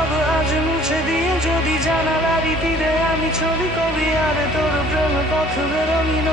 সব আজ মুছে দিয়ে যদি জানালার তীরে আমি ছবি কবি আর তোর প্রেম পথ রঙিন